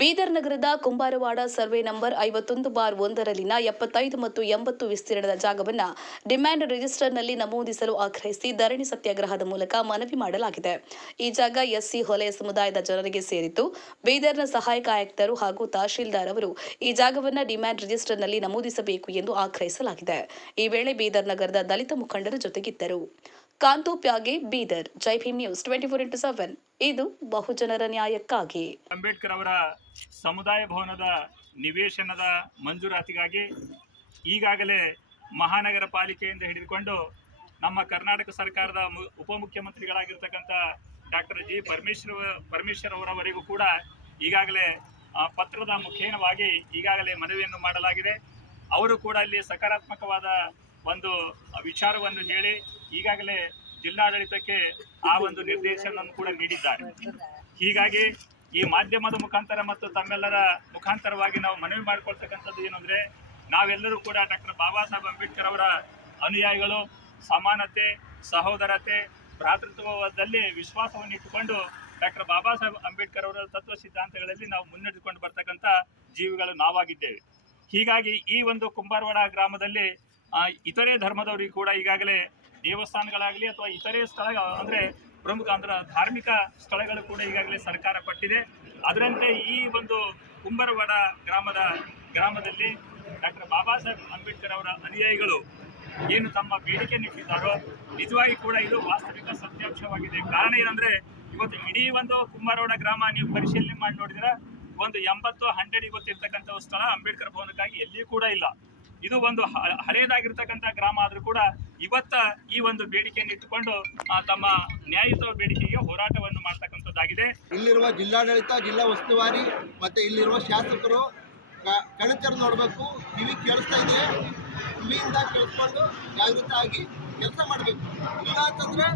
ಬೀದರ್ ನಗರದ ಕುಂಬಾರವಾಡ survey number 51/1ರಲ್ಲಿನ 75 ಮತ್ತು 80 ವಿಸ್ತೀರ್ಣದ ಜಾಗವನ್ನು ಡಿಮ್ಯಾಂಡ್ ರಿಜಿಸ್ಟರ್ನಲ್ಲಿ ನಮೂದಿಸಲು ಆಗ್ರಹಿಸಿ ಧರಣಿ ಸತ್ಯಾಗ್ರಹದ ಮೂಲಕ ಮನವಿ ಮಾಡಲಾಗಿದೆ. ಈ ಜಾಗ ಎಸ್ಸಿ ಹೊಲೆ ಸಮುದಾಯದ ಜನರಿಗೆ ಸೇರಿದ್ದು, ಬೀದರ್ನ ಸಹಾಯಕ ಆಯುಕ್ತರು ಹಾಗೂ ತಹಶೀಲ್ದಾರ್ ಅವರು ಈ ಜಾಗವನ್ನು ಡಿಮ್ಯಾಂಡ್ ರಿಜಿಸ್ಟರ್ನಲ್ಲಿ ನಮೂದಿಸಬೇಕು ಎಂದು ಆಗ್ರಹಿಸಲಾಗಿದೆ. ಈ ವೇಳೆ ಬೀದರ್ ನಗರದ ದಲಿತ ಮುಖಂಡರು ಜೊತೆಗಿದ್ದರು. ಕಾಂತು ಪ್ಯಾಗೆ, ಬೀದರ್. ಜೈ ಭೀಮ್ ನ್ಯೂಸ್ 24x7. ಇದು ಬಹುಜನರ ನ್ಯಾಯಕ್ಕಾಗಿ. ಅಂಬೇಡ್ಕರ್ ಅವರ ಸಮುದಾಯ ಭವನದ ನಿವೇಶನದ ಮಂಜೂರಾತಿಗಾಗಿ ಈಗಾಗಲೇ ಮಹಾನಗರ ಪಾಲಿಕೆಯಿಂದ ಹಿಡಿದುಕೊಂಡು ನಮ್ಮ ಕರ್ನಾಟಕ ಸರ್ಕಾರದ ಉಪಮುಖ್ಯಮಂತ್ರಿಗಳಾಗಿರ್ತಕ್ಕಂಥ ಡಾಕ್ಟರ್ ಜಿ ಪರಮೇಶ್ವರ್ ಅವರವರೆಗೂ ಕೂಡ ಈಗಾಗಲೇ ಪತ್ರದ ಮುಖೇನವಾಗಿ ಈಗಾಗಲೇ ಮನವಿಯನ್ನು ಮಾಡಲಾಗಿದೆ. ಅವರು ಕೂಡ ಅಲ್ಲಿ ಸಕಾರಾತ್ಮಕವಾದ ಒಂದು ವಿಚಾರವನ್ನು ಹೇಳಿ ಈಗಾಗಲೇ ಜಿಲ್ಲಾಡಳಿತಕ್ಕೆ ಆ ಒಂದು ನಿರ್ದೇಶನವನ್ನು ಕೂಡ ನೀಡಿದ್ದಾರೆ. ಹೀಗಾಗಿ ಈ ಮಾಧ್ಯಮದ ಮುಖಾಂತರ ಮತ್ತು ತಮ್ಮೆಲ್ಲರ ಮುಖಾಂತರವಾಗಿ ನಾವು ಮನವಿ ಮಾಡಿಕೊಳ್ತಕ್ಕಂಥದ್ದು ಏನು ಅಂದರೆ, ನಾವೆಲ್ಲರೂ ಕೂಡ ಡಾಕ್ಟರ್ ಬಾಬಾ ಸಾಹೇಬ್ ಅಂಬೇಡ್ಕರ್ ಅವರ ಅನುಯಾಯಿಗಳು. ಸಮಾನತೆ, ಸಹೋದರತೆ, ಭ್ರಾತೃತ್ವದಲ್ಲಿ ವಿಶ್ವಾಸವನ್ನು ಇಟ್ಟುಕೊಂಡು ಡಾಕ್ಟರ್ ಬಾಬಾ ಸಾಹೇಬ್ ಅಂಬೇಡ್ಕರ್ ಅವರ ತತ್ವ ಸಿದ್ಧಾಂತಗಳಲ್ಲಿ ನಾವು ಮುನ್ನಡೆದುಕೊಂಡು ಬರ್ತಕ್ಕಂಥ ಜೀವಿಗಳು ನಾವಾಗಿದ್ದೇವೆ. ಹೀಗಾಗಿ ಈ ಒಂದು ಕುಂಬಾರವಾಡ ಗ್ರಾಮದಲ್ಲಿ ಇತರೆ ಧರ್ಮದವರಿಗೆ ಕೂಡ ಈಗಾಗಲೇ ದೇವಸ್ಥಾನಗಳಾಗಲಿ ಅಥವಾ ಇತರೆ ಸ್ಥಳ ಅಂದರೆ ಪ್ರಮುಖ ಧಾರ್ಮಿಕ ಸ್ಥಳಗಳು ಕೂಡ ಈಗಾಗಲೇ ಸರ್ಕಾರ ಪಟ್ಟಿದೆ. ಅದರಂತೆ ಈ ಒಂದು ಕುಂಬಾರವಾಡ ಗ್ರಾಮದಲ್ಲಿ ಡಾಕ್ಟರ್ ಬಾಬಾ ಸಾಹೇಬ್ ಅಂಬೇಡ್ಕರ್ ಅವರ ಅನುಯಾಯಿಗಳು ಏನು ತಮ್ಮ ಬೇಡಿಕೆ ಇಟ್ಟಿದ್ದಾರೋ ನಿಜವಾಗಿ ಕೂಡ ಇದು ವಾಸ್ತವಿಕ ಸತ್ಯಾಂಶವಾಗಿದೆ. ಕಾರಣ ಏನಂದರೆ, ಇವತ್ತು ಇಡೀ ಒಂದು ಕುಂಬಾರವಾಡ ಗ್ರಾಮ ನೀವು ಪರಿಶೀಲನೆ ಮಾಡಿ ನೋಡಿದ್ರೆ ಒಂದು 80-100 ಇವತ್ತಿರ್ತಕ್ಕಂಥ ಸ್ಥಳ ಅಂಬೇಡ್ಕರ್ ಭವನಕ್ಕಾಗಿ ಎಲ್ಲಿಯೂ ಕೂಡ ಇಲ್ಲ. ಇದು ಒಂದು ಹಳೆಯದಾಗಿರ್ತಕ್ಕಂಥ ಗ್ರಾಮ ಆದರೂ ಕೂಡ ಇವತ್ತ ಈ ಒಂದು ಬೇಡಿಕೆಯನ್ನು ಇಟ್ಟುಕೊಂಡು ತಮ್ಮ ನ್ಯಾಯಯುತ ಬೇಡಿಕೆಗೆ ಹೋರಾಟವನ್ನು ಮಾಡ್ತಕ್ಕಂಥದ್ದಾಗಿದೆ. ಇಲ್ಲಿರುವ ಜಿಲ್ಲಾಡಳಿತ, ಜಿಲ್ಲಾ ಉಸ್ತುವಾರಿ ಮತ್ತೆ ಇಲ್ಲಿರುವ ಶಾಸಕರು ಕಣಚರ್ ನೋಡಬೇಕು. ಕಿವಿ ಕೇಳಿಸ್ತಾ ಇದೆಯೇ, ಕಿವಿಯಿಂದ ಕೇಳಿಸ್ಕೊಂಡು ಜಾಗೃತ ಆಗಿ ಕೆಲಸ ಮಾಡಬೇಕು. ಇಲ್ಲ ಅಂತಂದ್ರೆ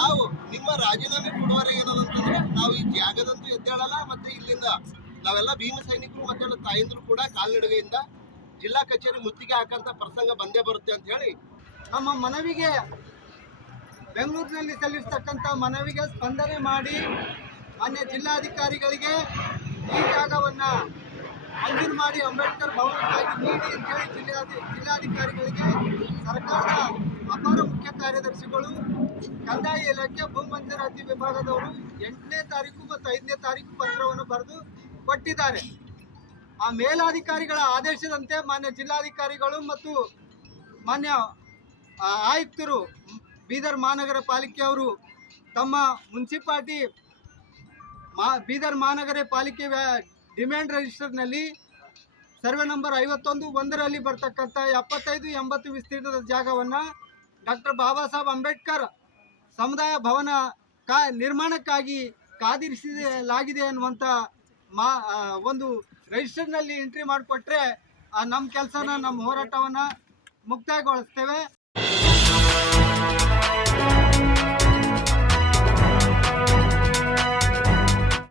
ನಾವು ನಿಮ್ಮ ರಾಜೀನಾಮೆ ಕೊಡುವವರೆಗೆ ಏನಂತಂದ್ರೆ ನಾವು ಈ ಜಾಗದಂತೂ ಎದ್ದೇಳಲ್ಲ. ಮತ್ತೆ ಇಲ್ಲಿಂದ ನಾವೆಲ್ಲ ಭೀಮ ಸೈನಿಕರು ಮತ್ತೆ ತಾಯಂದ್ರು ಕೂಡ ಕಾಲ್ನಡಿಗೆಯಿಂದ ಜಿಲ್ಲಾ ಕಚೇರಿ ಮುತ್ತಿಗೆ ಹಾಕಂತ ಪ್ರಸಂಗ ಬಂದೇ ಬರುತ್ತೆ ಅಂತ ಹೇಳಿ ನಮ್ಮ ಮನವಿಗೆ ಬೆಂಗಳೂರಿನಲ್ಲಿ ಸಲ್ಲಿಸ್ತಕ್ಕಂಥ ಮನವಿಗೆ ಸ್ಪಂದನೆ ಮಾಡಿ ಮಾನ್ಯ ಜಿಲ್ಲಾಧಿಕಾರಿಗಳಿಗೆ ಈ ಜಾಗವನ್ನು ಮಂಜೂರು ಮಾಡಿ ಅಂಬೇಡ್ಕರ್ ಭವನಕ್ಕಾಗಿ ನೀಡಿ ಅಂತೇಳಿ ಜಿಲ್ಲಾಧಿಕಾರಿಗಳಿಗೆ ಸರ್ಕಾರದ ಅಪರ ಮುಖ್ಯ ಕಾರ್ಯದರ್ಶಿಗಳು, ಕಂದಾಯ ಇಲಾಖೆ, ಭೂ ಮಂಜೂರಾತಿ ವಿಭಾಗದವರು 8ನೇ ತಾರೀಕು ಮತ್ತು 5ನೇ ತಾರೀಕು ಪತ್ರವನ್ನು ಬರೆದು ಕೊಟ್ಟಿದ್ದಾರೆ. ಆ ಮೇಲಾಧಿಕಾರಿಗಳ ಆದೇಶದಂತೆ ಮಾನ್ಯ ಜಿಲ್ಲಾಧಿಕಾರಿಗಳು ಮತ್ತು ಮಾನ್ಯ ಆಯುಕ್ತರು ಬೀದರ್ ಮಹಾನಗರ ಪಾಲಿಕೆಯವರು ತಮ್ಮ ಮುನ್ಸಿಪಾಲಿಟಿ ಬೀದರ್ ಮಹಾನಗರ ಪಾಲಿಕೆ ಡಿಮ್ಯಾಂಡ್ ರಿಜಿಸ್ಟರ್ನಲ್ಲಿ ಸರ್ವೆ ನಂಬರ್ 51/1ರಲ್ಲಿ ಬರ್ತಕ್ಕಂಥ 75-80 ವಿಸ್ತೀರ್ಣದ ಜಾಗವನ್ನು ಡಾಕ್ಟರ್ ಬಾಬಾ ಸಾಹೇಬ್ ಅಂಬೇಡ್ಕರ್ ಸಮುದಾಯ ಭವನ ನಿರ್ಮಾಣಕ್ಕಾಗಿ ಕಾದಿರಿಸಲಾಗಿದೆ ಅನ್ನುವಂಥ ಒಂದು ರಿಜಿಸ್ಟರ್ನಲ್ಲಿ ಎಂಟ್ರಿ ಮಾಡಿಕೊಟ್ರೆ ನಮ್ಮ ಕೆಲಸನ, ನಮ್ಮ ಹೋರಾಟವನ್ನು ಮುಕ್ತಾಯಗೊಳಿಸ್ತೇವೆ.